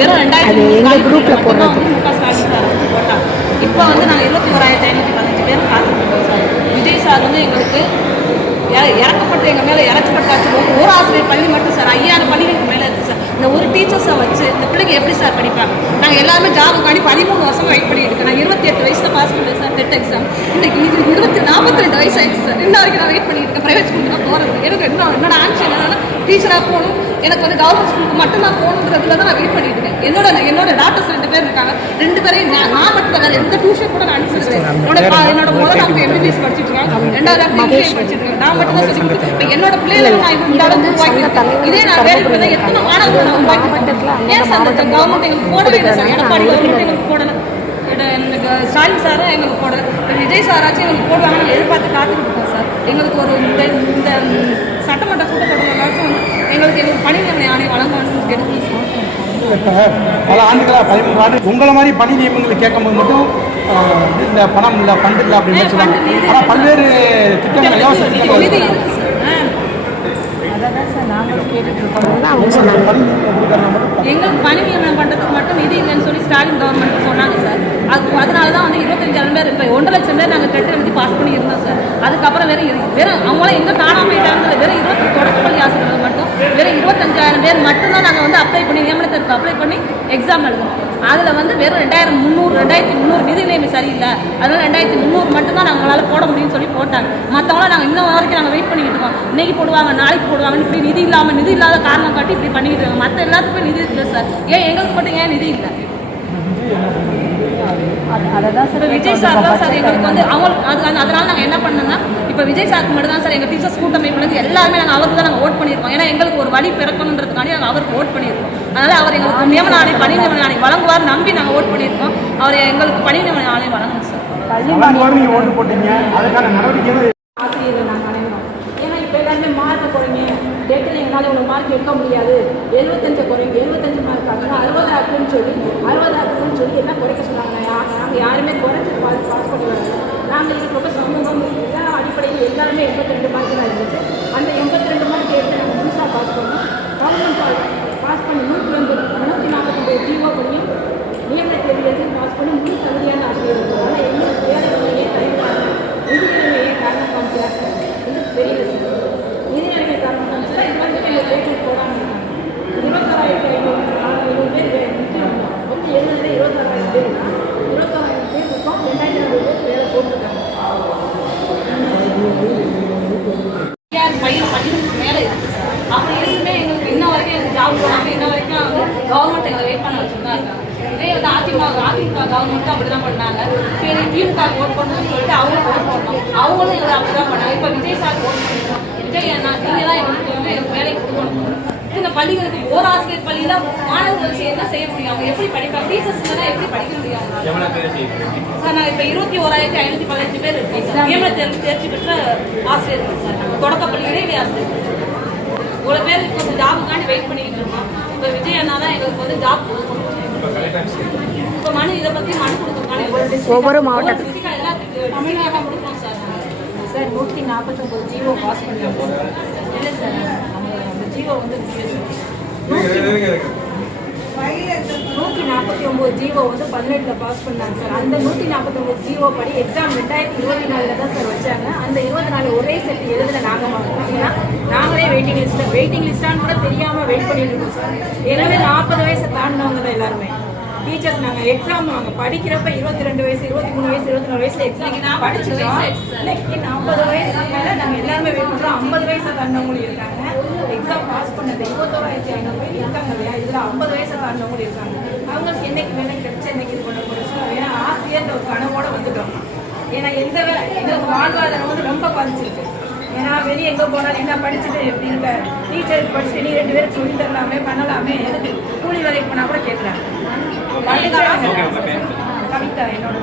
வெறும் 2000 குரூப்பில் போடுறோம். போட்டாங்க. இப்போ வந்து நாங்கள் 21,515 பேர் காத்துருக்கோம் சார். விஜய் சார் வந்து எங்களுக்கு இறக்கப்பட்டு எங்கள் மேலே இறக்கப்பட்டாச்சு. ஒரு ஆசிரியர் பள்ளி மட்டும் சார் 5000 பள்ளிகளுக்கு மேலே இருக்குது சார். இந்த ஒரு டீச்சர்ஸை வச்சு இந்த பிள்ளைங்க எப்படி சார் படிப்பாங்க? நாங்கள் எல்லாருமே ஜாபுக்காண்டி 13 வருஷம் வெயிட் பண்ணிட்டு இருக்கேன். நான் 28 வயசில் பாஸ் பண்ணேன் சார் டெட் எக்ஸாம். இன்னைக்கு 42 வயசு ஆயிடுச்சு சார். இன்ன வரைக்கும் நான் வெயிட் பண்ணிட்டு இருக்கேன். ப்ரைவேட் ஸ்கூலுக்கு நான் போகிறது எனக்கு என்னோட ஆன்சர் என்னன்னா டீச்சராக போகணும், எனக்கு வந்து கவர்மெண்ட் ஸ்கூலுக்கு மட்டும் நான் போகணுன்றதுல தான் நான் வெயிட் பண்ணிட்டு இருக்கேன். என்னோட டாக்டர்ஸ் 2 பேர் இருக்காங்க. 2 பேரையும் நான் மட்டும் தான், எந்த டியூஷன் கூட நான் அனுப்பிச்சிருக்கேன். என்னோட முதல் அவங்க MBBS படிச்சுட்டு இருக்காங்க, 2வது இன்ஜினியரிங் படிச்சுட்டு இருக்காங்க. நான் மட்டும் தான் சொல்லி கொடுத்தேன். இப்போ என்னோட பிள்ளைகளை நான் இந்த அளவுக்கு உருவாக்கிட்டேன். இதே நான் வேறு பிள்ளை எத்தனை மாணவர்கள் நான் உருவாக்கிட்டேன். ஏன் சார் அந்த கவர்மெண்ட் எங்களுக்கு போடவே இல்லை சார். எடப்பாடி கவர்மெண்ட் எங்களுக்கு போடலை, ஸ்டாலின் சாரும் எங்களுக்கு போடலை. இப்போ விஜய் சாராச்சும் எங்களுக்கு போடுவாங்க. நாங்கள் எதிர்பார்த்து காத்துக்கிட்டு இருக்கோம் சார். எங்களுக்கு ஒரு இந்த சட்டமன்ற கூட்டத்தொடராச்சும் வந்து எங்களுக்கு பணி நியமன ஆணை வழங்கணும்னு கேட்டு இப்போ பல ஆண்டுகளாக 13 ஆண்டு உங்களை மாதிரி பணி நியமனங்களை கேட்கும்போது மட்டும் இந்த பணம் இல்லை, ஃபண்ட் இல்லை அப்படின்னு சொல்லுவாங்க. ஆனால் பல்வேறு திட்டங்கள் இலவச திட்டங்கள் எங்களுக்கு பணி நியமனம் பண்ணுறதுக்கு மட்டும் நிதி இல்லைன்னு சொல்லி ஸ்டாலின் கவர்மெண்ட் சொன்னாங்க சார். அதனால தான் வந்து 25,000 பேர் இப்போ 1,00,000 பேர் நாங்கள் டெட் எழுதி பாஸ் பண்ணி இருந்தோம் சார். அதுக்கப்புறம் வெறும் அவங்களாம் எங்கே காணாமல் போயிட்டாங்க. வெறும் 20 தொடக்கப்பள்ளி ஆசிரியர்கள் மட்டும் வெறும் 25,000 பேர் மட்டும்தான் நாங்கள் வந்து அப்ளை பண்ணி நியமனத்திற்கு அப்ளை பண்ணி எக்ஸாம் எழுதணும். அதில் வந்து வெறும் 2,300 நிதி நிலைமை சரியில்லை, அதனால் 2,300 மட்டும்தான் நாங்களால் போட முடியும்னு சொல்லி போட்டாங்க. மற்றவங்களாம் நாங்கள் இன்னும் வரைக்கும் நாங்கள் வெயிட் பண்ணிக்கிட்டு இருக்கோம். இன்னைக்கு போடுவாங்க, நாளைக்கு போடுவாங்கன்னு இப்படி நிதி இல்லாத காரணம் காட்டி இப்படி பண்ணிக்கிட்டு இருக்காங்க. மற்ற எல்லாத்துக்குமே நிதி இல்லை சார். ஏன் எங்களுக்கு மட்டும் ஏன் நிதி இல்லை? விஜய் சார் தான் சார் எங்களுக்கு வந்து அதனால நாங்கள் என்ன பண்ணோம்னா இப்போ விஜய் சாருக்கு மட்டும் தான் சார் எங்கள் டீச்சர்ஸ் கூட்டமைப்புலேருந்து எல்லாருமே நாங்கள் அவருக்கு தான் நாங்கள் ஓட் பண்ணியிருக்கோம். ஏன்னா எங்களுக்கு ஒரு வழி பிறக்கணுன்றதுக்காண்டி நாங்கள் அவருக்கு ஓட் பண்ணியிருக்கோம். அதனால் அவர் எங்களுக்கு நியமன ஆணை பணி நியமன ஆணை வழங்குவார் நம்பி நாங்கள் ஓட் பண்ணியிருக்கோம். அவர் எங்களுக்கு பணி நியமன ஆணை வழங்கணும் சார். ஓட்டு போட்டீங்க, அதுக்கான நடவடிக்கை ஆசிரியர்கள் நாங்கள் அனைவரும். ஏன்னா இப்போ எல்லாருமே மார்க் குறைங்க, டேட்டில் எங்களால் இவ்வளோ மார்க் எடுக்க முடியாது, 75 குறைங்க, 75 மார்க் ஆகுது, 60 ஆகுதுன்னு சொல்லி எல்லாம் குறைக்க சொன்னாங்க. நாங்கள் யாருமே குறைச்சி பாஸ் பண்ணி வரோம். நாங்கள் இதுக்கு ரொம்ப சமூகம் அடிப்படையில் எல்லாருமே 82 மார்க் தான் இருந்துச்சு. அந்த 82 மார்க் எடுத்து நாங்கள் முழுசாக பாஸ் பண்ணோம். கவர்மெண்ட் பாஸ் பண்ணி 149 ஜீவோ பண்ணியும் நியமன தேர்வு பாஸ் பண்ணி முழு தகுதியான ஆசிரியர்கள். ஆனால் எங்களுக்கு வேலை நிலையே டைம் நிதிநிலைமையே காரணம் காமிச்சாங்க. இது பெரிய நிதிநிலைமை காரணம் காமிச்சா இது வந்து எங்கள் பேட்டில் போடாமல் 26,500 பேர் முக்கியம். மொத்தம் 26,000 பேர் 26,000 பேர் இருக்கோம். 2,000 பேர் வேலை போட்டுருக்காங்க. மேலே இருக்குது சார். அப்படி இருக்குமே எங்களுக்கு இன்ன வரைக்கும் எங்களுக்கு ஜாப் போடாமல் இன்ன வரைக்கும் கவர்மெண்ட் எங்களை வெயிட் பண்ண வச்சுட்டு தான் இருக்காங்க. இதே வந்து அதிமுக கவர்மெண்ட்டும் அப்படி தான் பண்ணாங்க. சரி திமுக ஓட் பண்ணணும்னு சொல்லிட்டு அவங்களும் ஓட் பண்ணணும், அவங்களும் எங்களை அப்படி தான் பண்ணாங்க. இப்போ விஜய் சார் ஓட் பண்ணிருக்கோம். விஜய் என்ன நீங்கள் தான் எங்களுக்கு வந்து எனக்கு வேலைக்கு கொடுக்கணும். இந்த பள்ளிகளுக்கு ஒரு ஆசிரியர் பள்ளியில் மாணவர்கள் வச்சு என்ன செய்ய முடியும்? அவங்க எப்படி படிப்பாங்க? டீச்சர்ஸ் எப்படி படிக்க முடியும் சார்? நான் இப்போ 21,515 பேர் இருக்கோம். நியமன தேர்ச்சி பெற்ற ஆசிரியர்கள் சார். நாங்கள் தொடக்கப்பள்ளி இடைவெளி ஆசிரியர்கள் இவ்வளோ பேர் இப்போ ஜாபுக்காண்டி வெயிட் பண்ணிக்கிட்டு இருக்கோம். இப்போ விஜய் அண்ணா தான் எங்களுக்கு வந்து ஜாப் கொடுக்கணும். இப்போ இதை பற்றி மனு கொடுத்துருக்காங்க. ஒவ்வொரு மாவட்டத்துக்கும் எல்லாத்துக்கும் கொடுக்குறோம் சார். சார் 149 ஜீவோ பாஸ் பண்ணியிருக்கோம். இல்லை சார், அந்த ஜீவோ வந்து 149 ஜீவோ வந்து 18 பாஸ் பண்ணாங்க சார். அந்த 149 ஜீவோ படி எக்ஸாம் 2024 தான் சார் வச்சாங்க. அந்த 24 ஒரே செட் எழுதில் நாங்கள் வாங்கினோம். ஏன்னா நாங்களே வெயிட்டிங் லிஸ்டான்னு கூட தெரியாமல் வெயிட் பண்ணிட்டு இருக்கோம் சார். எல்லாமே 40 வயசை தாண்டினவங்க தான் எல்லாருமே டீச்சர்ஸ். நாங்கள் எக்ஸாம் நாங்கள் படிக்கிறப்ப 22 வயசு 23 வயசு 24 வயசுல எக்ஸாம் படிச்சிருக்கோம். இன்னைக்கு 40 வயசு மேலே நாங்கள் எல்லாருமே வெயிட் பண்ணுறோம். 50 வயசை தாண்டவங்களும் இருக்காங்க. எக்ஸாம் பாஸ் பண்ணது 21,500 பேர் இருக்காங்க இல்லையா, இதில் 50 வயசை தாண்டவங்களும் இருக்காங்க. அவங்களுக்கு என்னைக்கு வேலை கிடைச்சா என்னைக்கு இது பண்ண போகிறோம். ஏன்னா ஆசிரியர் ஒரு கனவோட வந்துட்டோம். ஏன்னா எங்களுக்கு வாழ்வாதாரம் வந்து ரொம்ப பாதிச்சிருக்கு. ஏன்னா வெளியே எங்கே போனாலும் என்ன படிச்சுட்டு எப்படி இருக்க, டீச்சர் படிச்சுட்டு நீ 2 பேருக்கு சொல்லி தரலாமே பண்ணலாமே, எதுக்கு கூலி வேலைக்கு போனால் கூட கேட்குறாங்க. கவிதா என்னோட